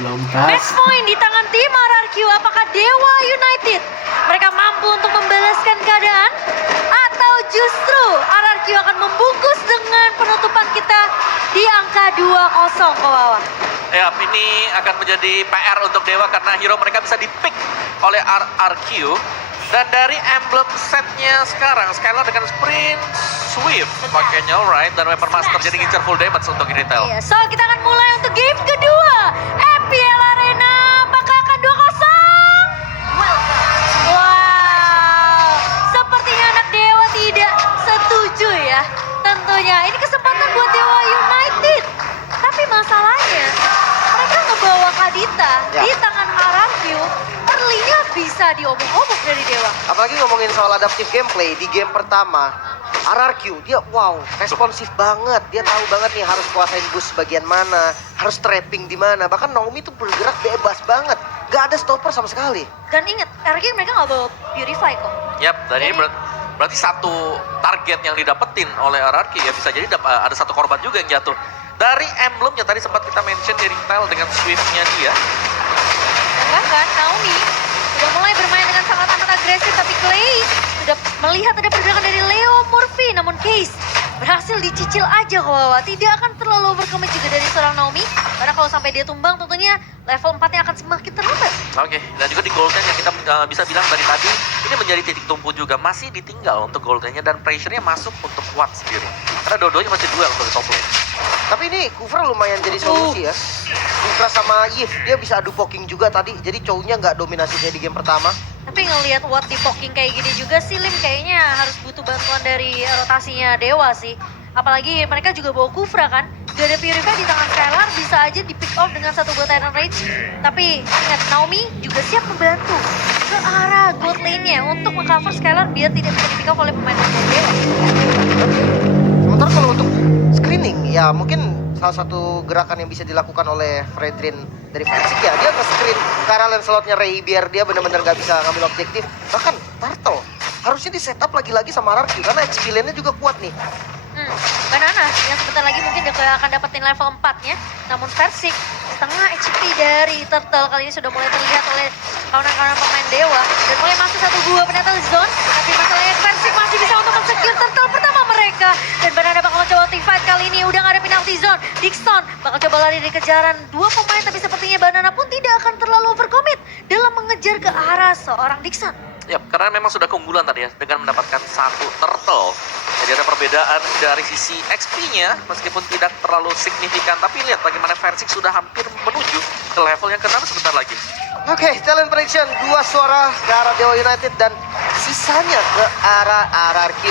belum Match tas. point di tangan tim RRQ. Apakah Dewa United mereka mampu untuk membalaskan keadaan? Atau justru RRQ akan membungkus dengan penutupan kita di angka 2-0 ke bawah? Ya, ini akan menjadi PR untuk Dewa karena hero mereka bisa di-pick oleh RRQ. Dan dari emblem setnya sekarang, Skylar dengan sprint swift makanya alright, dan Weapon Master jadi ngincer full damage untuk Retail. Iya, so kita akan mulai untuk game kedua. FPL Arena, apakah akan 2-0? Wow, sepertinya anak Dewa tidak setuju ya. Tentunya ini kesempatan buat Dewa United. Tapi masalahnya, mereka ngebawa Kadita Ya. di tangan RRQ. Early-nya bisa diobok-obok dari Dewa. Apalagi ngomongin soal adaptif gameplay, di game pertama RRQ dia wow responsif banget, dia tahu banget nih harus kuasain boost bagian mana, harus trapping di mana, bahkan Naomi tuh bergerak bebas banget, gak ada stopper sama sekali. Dan ingat, RRQ mereka nggak bawa Purify kok. Yap, tadi berarti satu target yang didapetin oleh RRQ ya bisa jadi ada satu korban juga yang jatuh. Dari emblemnya tadi sempat kita mention di Retail dengan swiftnya dia. Dan bahkan Naomi sudah mulai bermain dengan sangat amat agresif, tapi Clay sudah melihat ada pergerakan dari Leo Murphy, namun Case berhasil dicicil aja ke bawah. Tidak akan terlalu overcommit juga dari seorang Naomi, karena kalau sampai dia tumbang tentunya level 4-nya akan semakin terlambat. Oke, dan juga di golden yang kita bisa bilang dari tadi, ini menjadi titik tumpu juga, masih ditinggal untuk goldennya dan pressure-nya masuk untuk Watt sendiri. Karena dua-duanya masih duel untuk top lane. Tapi ini Kufra lumayan jadi solusi ya. Kufra sama Yves dia bisa adu poking juga tadi, jadi cowoknya nggak dominasi kayak di game pertama. Tapi ngelihat Watt di poking kayak gini juga sih, Lim kayaknya harus butuh bantuan dari rotasinya Dewa sih. Apalagi mereka juga bawa Kufra kan. Gak ada Purify di tangan Skylar, bisa aja di pick off dengan satu buat Iron Rage. Tapi ingat, Naomi juga siap membantu ke arah gold lane-nya untuk mengcover Skylar biar tidak bisa di pick off oleh pemain-pemain Dewa. Sementara kalau untuk screening ya mungkin salah satu gerakan yang bisa dilakukan oleh Fredrin dari Versik ya, dia nge-screen ke arah lane slotnya Ray biar dia benar-benar gak bisa ngambil objektif. Bahkan Turtle harusnya di setup lagi-lagi sama RRQ karena XP lane-nya juga kuat nih. Banana yang sebentar lagi mungkin akan dapetin level 4-nya. Namun Versik setengah HP dari Turtle kali ini sudah mulai terlihat oleh kawan-kawan pemain Dewa. Dan mulai masuk satu gua penetral zone. Tapi masalahnya Versik masih bisa untuk men-secure Turtle pertama mereka. Dan Banana bakal mencoba teamfight kali ini. Udah gak ada penalty zone. Dixon bakal coba lari dari kejaran dua pemain. Tapi sepertinya Banana pun tidak akan terlalu overcommit dalam mengejar ke arah seorang Dixon. Yap, karena memang sudah keunggulan tadi ya dengan mendapatkan satu turtle. Jadi ada perbedaan dari sisi XP-nya meskipun tidak terlalu signifikan. Tapi lihat bagaimana Versik sudah hampir menuju ke level yang ke-6 sebentar lagi. Oke, talent prediction 2 suara ke arah Dewa United dan sisanya ke arah RRQ.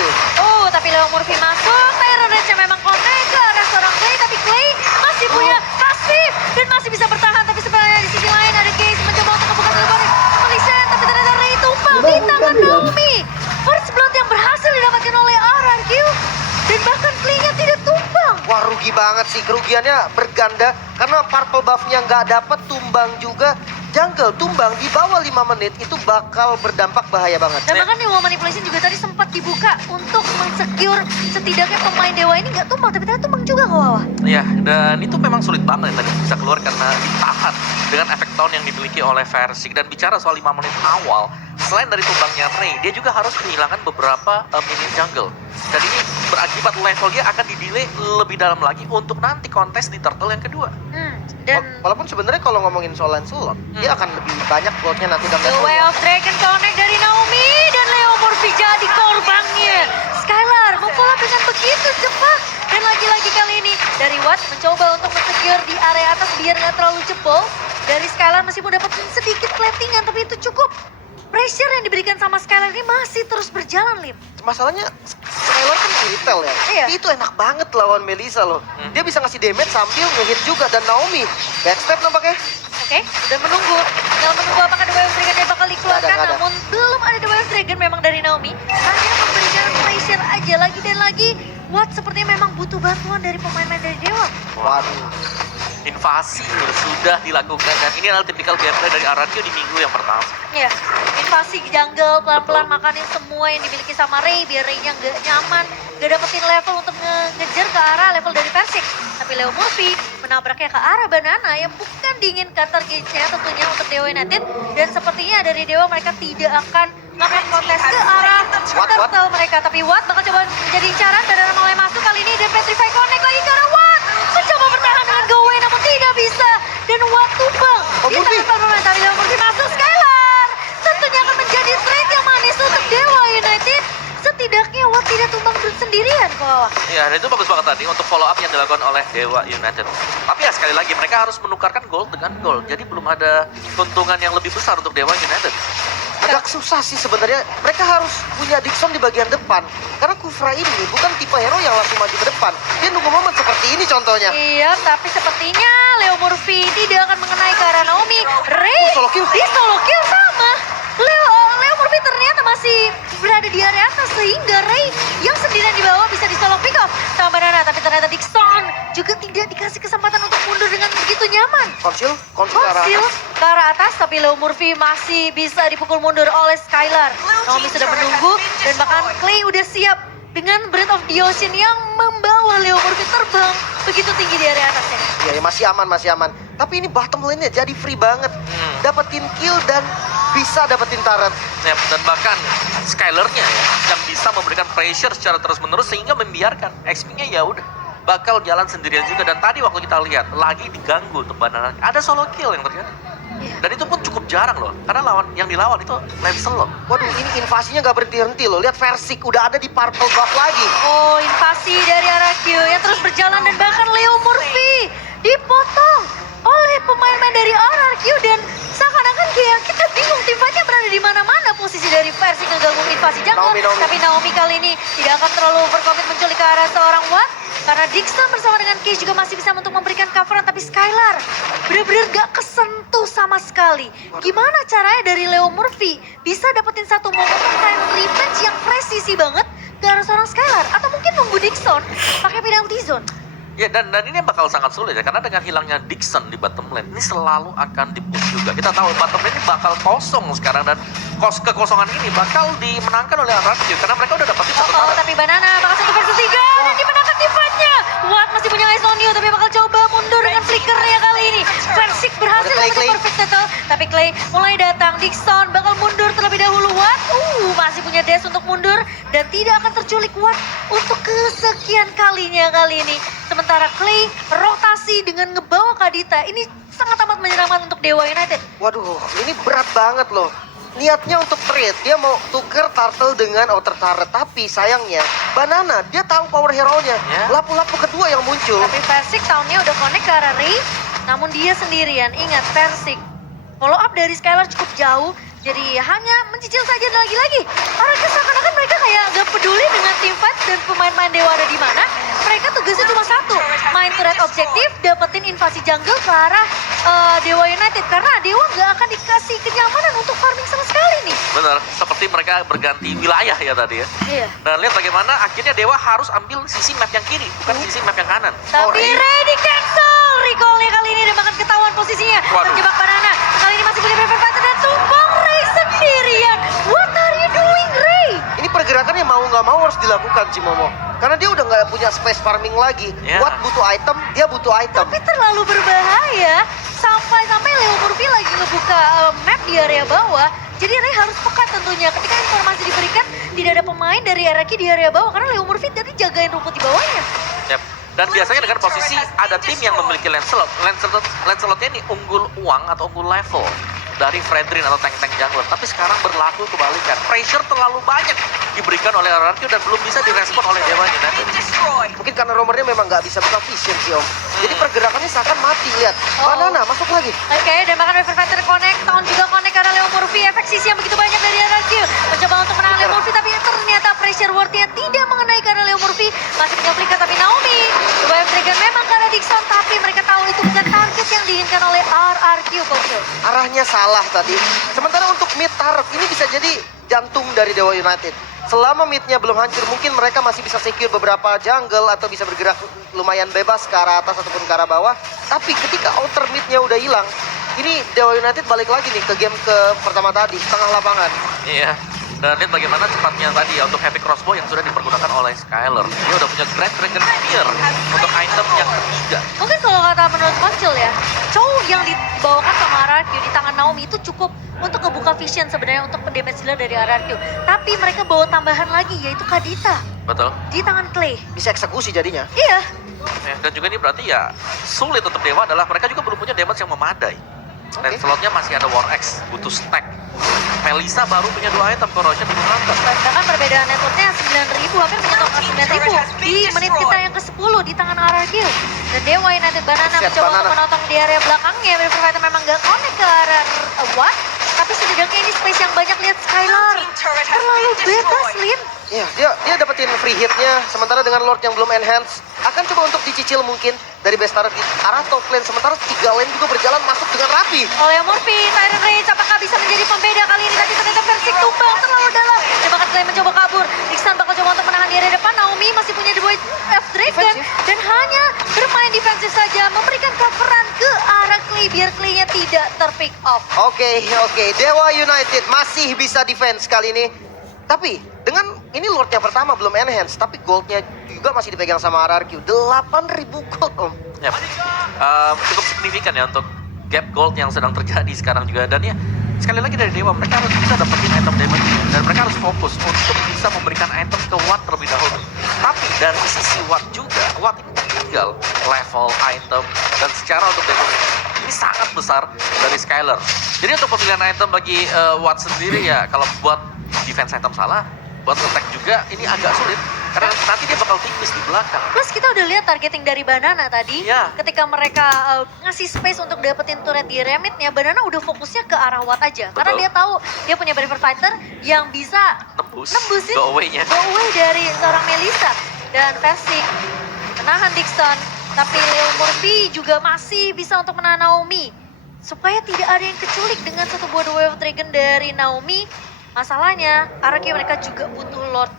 Tapi Leo Murphy masuk. Iron Rage memang connect ke arah seorang Clay. Tapi Clay masih punya pasif dan masih bisa bertahan. Tapi sebenarnya di sisi lain ada Case mencoba untuk membuka telepon Malaysian. Tapi ternyata Ray tumpang di tangan Naomi. First blood yang berhasil didapatkan oleh RRQ. Dan bahkan Clay-nya tidak tumbang. Wah, rugi banget sih, kerugiannya berganda karena purple buff-nya nggak dapet, tumbang juga. Jungle tumbang di bawah 5 menit itu bakal berdampak bahaya banget. Dan bahkan Dewa Manipulation juga tadi sempat dibuka untuk men-secure setidaknya pemain Dewa ini nggak tumbang. Tapi ternyata tumbang juga ke bawah. Ya, dan itu memang sulit banget tadi bisa keluar karena ditahan dengan efek taunt yang dimiliki oleh Versik. Dan bicara soal 5 menit awal, selain dari tumbangnya Ray, dia juga harus kehilangan beberapa minion jungle. Dan ini berakibat level dia akan di-delay lebih dalam lagi untuk nanti kontes di Turtle yang kedua. Dan Walaupun sebenarnya kalau ngomongin soal Lancelot, dia akan lebih banyak goldnya nanti dan The Way of Dragon connect dari Naomi dan Leo Murphy jadi korbannya. Skylar memfollow dengan begitu cepat. Dan lagi-lagi kali ini dari Watt mencoba untuk men-secure di area atas biar nggak terlalu jebol. Dari Skylar meskipun dapat sedikit platingan tapi itu cukup. Pressure yang diberikan sama Skylar ini masih terus berjalan, Lim. Masalahnya Skylar kan retail ya. Iya. Itu enak banget lawan Melissa loh. Dia bisa ngasih damage sambil nge-hit juga. Dan Naomi backstep nampaknya. Oke, dan menunggu. Tinggal menunggu apakah The Way of Dragon bakal dikeluarkan. Nggak ada. Namun belum ada The Way of Dragon memang dari Naomi. Hanya memberikan pressure aja lagi dan lagi. Watt sepertinya memang butuh bantuan dari pemain-pemain dari Dewa. Waduh. Invasi sudah dilakukan dan ini adalah tipikal gameplay dari RRQ di minggu yang pertama. Ya, invasi jungle, pelan-pelan makanin semua yang dimiliki sama Ray biar Ray-nya nggak nyaman, nggak dapetin level untuk ngejar ke arah level dari Versik. Tapi Leo Murphy menabraknya ke arah Banana yang bukan diinginkan targetnya tentunya untuk Dewa United. Dan sepertinya dari Dewa mereka tidak akan melakukan kontes ke arah turtle mereka. Tapi Watt bakal coba menjadi incaran, Banana mulai masuk kali ini dan Petrify connect lagi ke arah Watt. Mencoba bertahan dengan Go Away namun tidak bisa. Dan Watt tumbang di tangan permanen tapi Leomurphy masuk Skylar. Tentunya akan menjadi trade yang manis untuk Dewa United. Setidaknya Watt tidak tumbang sendirian ke bawah. Iya, dan itu bagus banget tadi untuk follow up yang dilakukan oleh Dewa United. Tapi ya sekali lagi mereka harus menukarkan gold dengan gold. Jadi belum ada keuntungan yang lebih besar untuk Dewa United. Agak susah sih sebenarnya. Mereka harus punya Dixon di bagian depan. Karena Kufra ini bukan tipe hero yang langsung maju ke depan. Dia nunggu momen seperti ini contohnya. Iya, tapi sepertinya Leomurphy tidak akan mengenai ke arah Naomi. Ray Solo kill. di solo kill sama. Leomurphy ternyata masih berada di area atas sehingga Ray yang sendirian di bawah bisa di solo pick off sama Banana. Tapi ternyata Dixon juga tidak dikasih kesempatan untuk mundur dengan begitu nyaman. Konsil ke arah Konsil atas. ke arah atas, tapi Leomurphy masih bisa dipukul mundur oleh Skylar. Naomi sudah menunggu dan bahkan Clay udah siap dengan Breath of the Ocean yang membawa Leomurphy terbang begitu tinggi di area atasnya. Iya, ya, masih aman. Tapi ini bottom lane-nya jadi free banget. Dapetin kill dan bisa dapetin turret. Ya, dan bahkan Skyler-nya ya, yang bisa memberikan pressure secara terus-menerus sehingga membiarkan XP-nya ya udah bakal jalan sendirian juga. Dan tadi waktu kita lihat lagi diganggu untuk Banana, ada solo kill yang terjadi. Dan itu pun cukup jarang loh, karena yang dilawan itu Lancelot. Waduh, ini invasinya gak berhenti-henti loh. Lihat Versik udah ada di purple buff lagi. Oh, invasi dari arah Q yang terus berjalan dan bahkan Leomurphy dipotong oleh pemain-pemain dari RRQ dan seakan-akan kayak kita bingung tim fight-nya berada di mana-mana posisi dari Versik ngeganggu invasi jungle. Naomi. Tapi Naomi kali ini tidak akan terlalu overcommit menculik ke arah seorang Watt. Karena Dixon bersama dengan Cage juga masih bisa untuk memberikan coveran. Tapi Skylar bener-bener gak kesentuh sama sekali. Gimana caranya dari Leomurphy bisa dapetin satu momen time revenge yang presisi banget ke arah seorang Skylar? Atau mungkin nunggu Dixon pakai penalty zone? Ya, dan ini bakal sangat sulit ya, karena dengan hilangnya Dixon di bottom lane, ini selalu akan di-push juga. Kita tahu bottom lane ini bakal kosong sekarang, dan kekosongan ini bakal dimenangkan oleh RRQ, karena mereka udah dapetin satu Oh, turret. tapi Banana bakal 1 versus 3 dan dimenangkan tim fight-nya. Watt masih punya eyes on you, tapi bakal coba mundur dengan flickernya kali ini. Versik berhasil Clay. untuk perfect settle, tapi Clay mulai datang. Dixon bakal mundur terlebih dahulu. Watt masih punya dash untuk mundur dan tidak akan terculik Watt untuk kesekian kalinya kali ini. Sementara Clay rotasi dengan ngebawa Kadita. Ini sangat amat menyeramkan untuk Dewa United. Waduh, ini berat banget loh. Niatnya untuk trade, dia mau tuker turtle dengan outer turret. Tapi sayangnya, Banana, dia tahu power hero-nya. Ya. Lapu-lapu kedua yang muncul. Tapi Versik tahunnya udah connect ke arah Ray, namun dia sendirian. Ingat Versik, follow up dari Skylar cukup jauh, jadi hanya mencicil saja dan lagi-lagi. Orang seakan-akan mereka kayak gak peduli dengan tim fight dan pemain-pemain Dewa ada di mana. Mereka tugasnya cuma satu, main turret objektif, dapetin invasi jungle ke arah Dewa United. Karena Dewa gak akan dikasih kenyamanan untuk farming sama sekali nih. Bener, seperti mereka berganti wilayah ya tadi ya. Iya. Dan lihat bagaimana akhirnya Dewa harus ambil sisi map yang kiri, bukan sisi map yang kanan. Tapi Ray di cancel, recall-nya kali ini dan bahkan ketahuan posisinya. Waduh. Terjebak Banana, kali ini masih punya prefer fighter dan tumbang Ray sendirian. What are you doing, Ray? Ini pergerakannya mau nggak mau harus dilakukan, Cimomo. Karena dia udah nggak punya space farming lagi. Ya. Watt butuh item, dia butuh item. Tapi terlalu berbahaya. Sampai Leomurphy lagi ngebuka map di area bawah. Jadi Ray harus peka tentunya. Ketika informasi diberikan, tidak ada pemain dari RRQ di area bawah. Karena Leomurphy tadi jagain rumput di bawahnya. Yap. Dan biasanya dengan posisi ada tim yang memiliki Lancelot. Lancelotnya ini unggul uang atau unggul level dari Fredrin atau tank-tank jungler. Tapi sekarang berlaku kebalikan. Pressure terlalu banyak diberikan oleh RRQ dan belum bisa direspon oleh Dewa United. Mungkin karena romernya memang nggak bisa buka vision sih, Om. Jadi pergerakannya seakan mati, lihat. Oh. Banana masuk lagi. Oke, dan bahkan River Fighter connect, Town juga connect karena Leomurphy. Efek sisi yang begitu banyak dari RRQ. Mencoba untuk menahan Leomurphy, tapi ternyata pressure wardnya tidak mengenai karena Leomurphy masih punya flicker. Tapi Naomi coba trigger memang karena Dixon, tapi mereka tahu itu bukan target yang diinginkan oleh RRQ, Coach. Arahnya salah tadi. Sementara untuk mid turret, ini bisa jadi jantung dari Dewa United. Selama midnya belum hancur, mungkin mereka masih bisa secure beberapa jungle atau bisa bergerak lumayan bebas ke arah atas ataupun ke arah bawah. Tapi ketika outer midnya udah hilang, ini Dewa United balik lagi nih ke game ke pertama tadi, setengah lapangan. Iya. Dan lihat bagaimana cepatnya tadi ya untuk Heavy Crossbow yang sudah dipergunakan oleh Skyler. Dia udah punya Great Dragon Spear untuk item yang ketiga. Mungkin kalau kata menurut Kocil ya, Chow yang dibawakan sama RRQ di tangan Naomi itu cukup untuk ngebuka vision sebenarnya untuk damage dealer dari RRQ. Tapi mereka bawa tambahan lagi yaitu Kadita Betul. di tangan Clay. Bisa eksekusi jadinya. Iya, Dan juga ini berarti ya sulit untuk Dewa adalah mereka juga belum punya damage yang memadai. Dan Oke. slotnya masih ada War X, butuh stack. Melissa baru punya 2 item, Corrosion digunakan. bahkan perbedaan networknya 9.000 hampir menyentuh 9.000 di menit kita yang ke-10 di tangan RRQ. Dan Dewa United Banana Siap, mencoba Banana. untuk menotong di area belakangnya. River Fighter memang gak connect ke area Watt. Tapi setidaknya ini space yang banyak, lihat Skylar. Terlalu bebas, Lim. Ya, dia dapetin free hitnya, sementara dengan Lord yang belum enhance, akan coba untuk dicicil mungkin dari base turret di arah top lane, sementara 3 lane juga berjalan masuk dengan rapi. Oleh Murphy, Tyrant Rage apakah bisa menjadi pembeda kali ini? Tadi ternyata Versik tumbang terlalu dalam. Dan bahkan Clay mencoba kabur. Dixon bakal coba untuk menahan di area depan. Naomi masih punya The Boy F-Dragon. Defensif. Dan hanya bermain defensif saja. Memberikan coveran ke arah Clay biar Clay-nya tidak terpick off. Oke, Dewa United masih bisa defense kali ini. Tapi dengan ini Lord yang pertama belum enhance, tapi goldnya juga masih dipegang sama RRQ. 8.000 gold, Om. Ya, cukup signifikan ya untuk gap gold yang sedang terjadi sekarang juga. Dan ya, sekali lagi dari Dewa, mereka harus bisa dapetin item damage. Dan mereka harus fokus untuk bisa memberikan item ke Watt terlebih dahulu. Tapi dari sisi Watt juga, Watt ini tinggal level, item, dan secara untuk damage ini sangat besar dari Skyler. Jadi untuk pemilihan item bagi Watt sendiri ya, kalau buat defense item salah, buat attack juga ini agak sulit. Karena nanti dia bakal tipis di belakang. Plus kita udah lihat targeting dari Banana tadi. Iya. Ketika mereka ngasih space untuk dapetin turret di remitnya, Banana udah fokusnya ke arah Watt aja. Karena Betul. dia tahu dia punya River Fighter yang bisa nembusin go away-nya. go away dari seorang Melissa. Dan Versik menahan Dixon. Tapi Leo Murphy juga masih bisa untuk menahan Naomi. Supaya tidak ada yang keculik dengan satu buah Wave Dragon dari Naomi. Masalahnya, RRQ mereka juga butuh Lord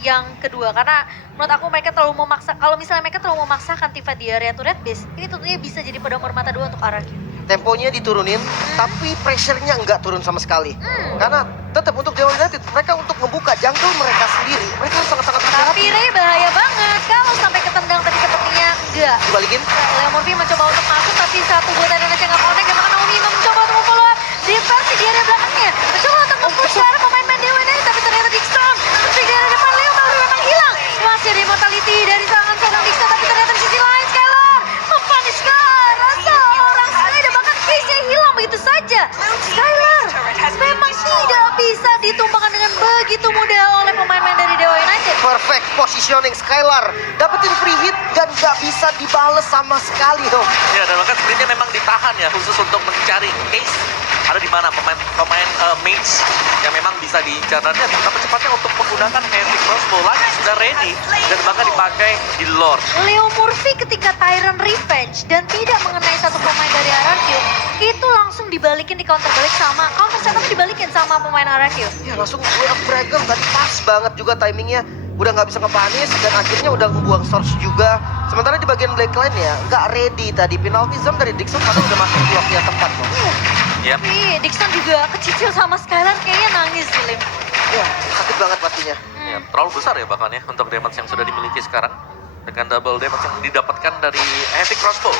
yang kedua. Karena menurut aku mereka terlalu memaksa, kalau misalnya mereka terlalu memaksakan Tifa di area turret base, ini tentunya bisa jadi pedang bermata dua untuk RRQ. Temponya diturunin, tapi pressure-nya nggak turun sama sekali. Karena tetap untuk Dewa United, mereka untuk ngebuka jungle mereka sendiri, mereka sangat-sangat Tapi hati-hati. Ray bahaya banget, kalau sampai ketendang tadi sepertinya enggak. Dibalikin, Leo Murphy mencoba untuk masuk, tapi satu buat Indonesia nggak connect. Dan bahkan Naomi mencoba untuk follow up defense di area belakangnya. Mencoba untuk nge-push ke arah pemain-pemain Dewa United, tapi ternyata Dixon trik di area depan. Leo Murphy memang hilang. Masih ada immortality dari tangan seorang Dixon, tapi ternyata di sisi lain Skylar mempunis ke arah seorang Sky. Dan bahkan case-nya hilang begitu saja. Skylar memang tidak bisa ditumbangkan dengan begitu mudah oleh pemain-pemain dari Dewa United. perfect positioning Skylar, dapetin free hit dan nggak bisa dibales sama sekali dong. Ya, dan bahkan sprintnya memang ditahan ya, khusus untuk mencari case ada di mana pemain mage yang memang bisa diincar. Dan ya, betapa cepatnya untuk menggunakan Heavy Crossbow lagi sudah ready dan bahkan dipakai di Lord. Leo Murphy ketika Tyrant revenge dan tidak mengenai satu pemain dari RRQ, itu langsung dibalikin, di counter balik sama counter setup dibalikin sama pemain RRQ. Ya langsung Wave Dragon tadi pas banget juga timingnya, udah nggak bisa ngepanis dan akhirnya udah ngebuang source juga. Sementara di bagian black line ya nggak ready tadi, penalty zone dari Dixon padahal udah masuk di waktu yang tepat kok. Yap. Tapi Dixon juga kecicil sama Skylar, kayaknya nangis nih, Lim. Ya sakit banget pastinya. Ya, terlalu besar ya bahkan ya untuk damage yang sudah dimiliki sekarang. Dengan double damage yang didapatkan dari Heavy Crossbow.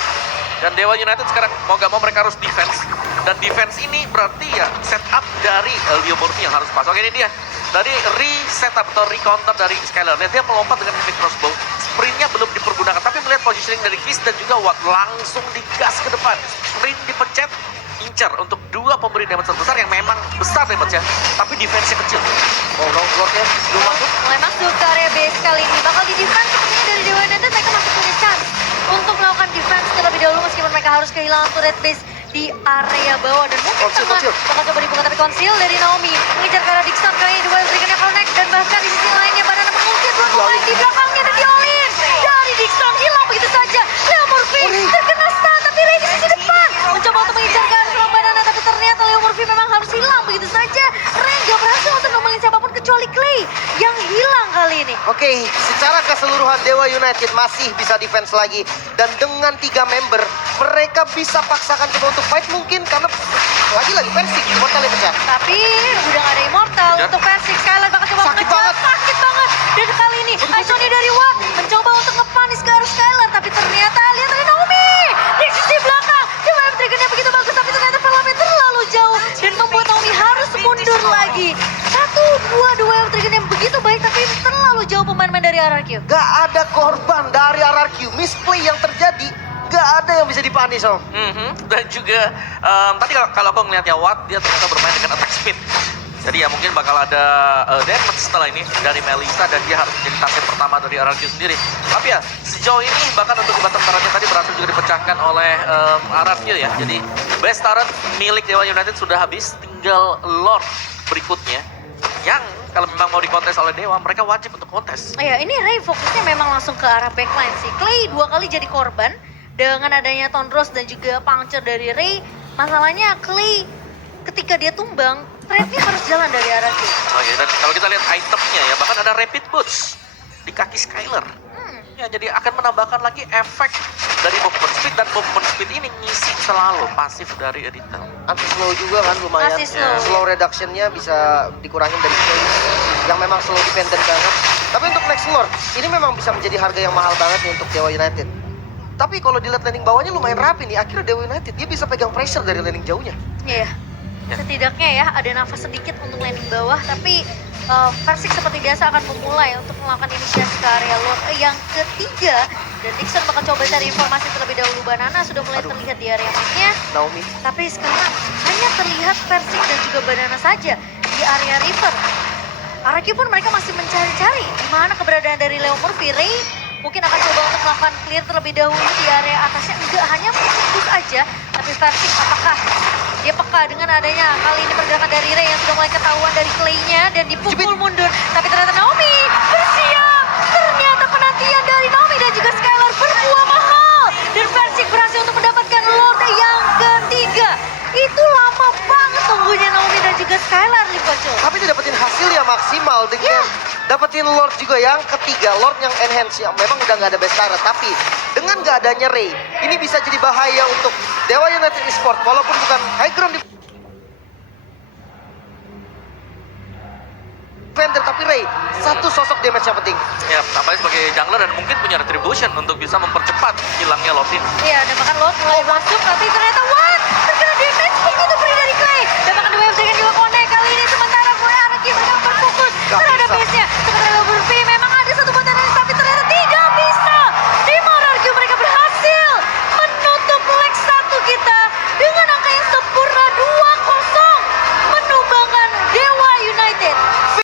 Dan Dewa United sekarang mau gak mau mereka harus defense. Dan defense ini berarti ya setup dari Leo Murphy yang harus pas. Oke, ini dia. Dari resetup atau recounter dari Skylar. Lihat dia melompat dengan Heavy Crossbow. Sprintnya belum dipergunakan. Tapi melihat positioning dari Kiss dan juga Watt langsung digas ke depan. Sprint dipencet. Incar untuk dua pemberi damage terbesar yang memang besar damage-nya. Tapi defense-nya kecil. Oh, Lordnya belum masuk. Mulai masuk ke area base kali ini. Bakal di defense sepertinya dari Dewa United, mereka masih punya chance untuk melakukan defense terlebih dahulu meskipun mereka harus kehilangan turret base di area bawah. Dan mungkin Konsil. bakal coba dibuka, tapi konsil dari Naomi mengejar ke arah Dixon. Kali ini Dual Dragon-nya connect dan bahkan di sisi lainnya Banana mengusir dua pemain di belakangnya dan di-all-in dari Dixon. Hilang begitu saja. Leo Murphy terkena stun, tapi Ray di sisi depan mencoba untuk mengejar ke arah seorang Banana, tapi ternyata Leo Murphy memang harus hilang begitu saja. Ray gak berhasil untuk nemuin siapapun kecuali Clay yang hilang kali ini. Oke, secara keseluruhan Dewa United masih bisa defense lagi. Dan dengan 3 member, mereka bisa paksakan coba untuk fight mungkin karena lagi-lagi Versik, Immortal yang pecah. Tapi udah gak ada Immortal Dan- untuk Versik. lagi. 1-2 duel Trigun yang begitu baik tapi terlalu jauh pemain-pemain dari RRQ. Gak ada korban dari RRQ. Misplay yang terjadi, gak ada yang bisa dipanis, Om. Dan juga tadi kalau aku ngeliatnya Watt, dia ternyata bermain dengan attack speed. Jadi ya mungkin bakal ada damage setelah ini dari Melissa dan dia harus menjadi target pertama dari RRQ sendiri. Tapi ya sejauh ini bahkan untuk bottom turretnya tadi berhasil juga dipecahkan oleh RRQ ya. Jadi best turret milik Dewa United sudah habis, tinggal Lord berikutnya yang kalau memang mau dikontes oleh Dewa, mereka wajib untuk kontes. Ya ini Ray fokusnya memang langsung ke arah backline sih. Clay 2 kali jadi korban dengan adanya Tondros dan juga puncture dari Ray. Masalahnya Clay ketika dia tumbang, trade-nya harus jalan dari RRQ. Oh ya, dan kalau kita lihat itemnya ya, bahkan ada rapid boots di kaki Skyler. Ya, jadi akan menambahkan lagi efek dari movement speed, dan movement speed ini ngisi selalu pasif dari Editor. Anti slow juga kan lumayan. Masih slow. Slow reduction-nya bisa dikurangin dari Clay yang memang slow dependent banget. Tapi untuk next Lord, ini memang bisa menjadi harga yang mahal banget nih untuk Dewa United. Tapi kalau dilihat landing bawahnya lumayan rapi nih. Akhirnya Dewa United dia bisa pegang pressure dari landing jauhnya. Iya. Setidaknya ya ada nafas sedikit untuk landing bawah, tapi Versik seperti biasa akan memulai untuk melakukan inisiasi ke area Lord yang ketiga. Dan Dixon bakal coba cari informasi terlebih dahulu. Banana sudah mulai terlihat di area midnya. Naomi. Tapi sekarang hanya terlihat Versik dan juga Banana saja di area River. RRQ pun mereka masih mencari-cari di mana keberadaan dari Leo Murphy. Ray mungkin akan coba untuk melakukan clear terlebih dahulu di area atasnya. Enggak hanya fokus aja, tapi Versik apakah dia peka dengan adanya kali ini pergerakan dari Ray yang sudah mulai ketahuan dari Clay-nya dan dipukul mundur. Tapi ternyata Naomi bersiap. Ternyata penantian dari Naomi dan juga Skylar berbuah mahal. Dan Versik berhasil untuk mendapatkan Lord yang ketiga. Itu lama banget tunggunya Naomi dan juga Skylar, Liverpool. Tapi dia dapetin hasil yang maksimal dengan dapetin Lord juga yang ketiga. Lord yang enhance yang memang udah nggak ada best turret. Tapi dengan nggak adanya Ray, ini bisa jadi bahaya untuk Dewa United Esports. Walaupun bukan high ground defender, tapi Ray satu sosok damage yang penting. Ya, apalagi sebagai jungler dan mungkin punya retribution untuk bisa mempercepat hilangnya Lordin. Iya, dan bahkan Lord mulai masuk, tapi ternyata what? Terkena damage begitu free dari Clay. Dan bahkan The Wave dengan juga connect kali ini, sementara RRQ mereka berfokus terhadap bisa. base-nya. Sementara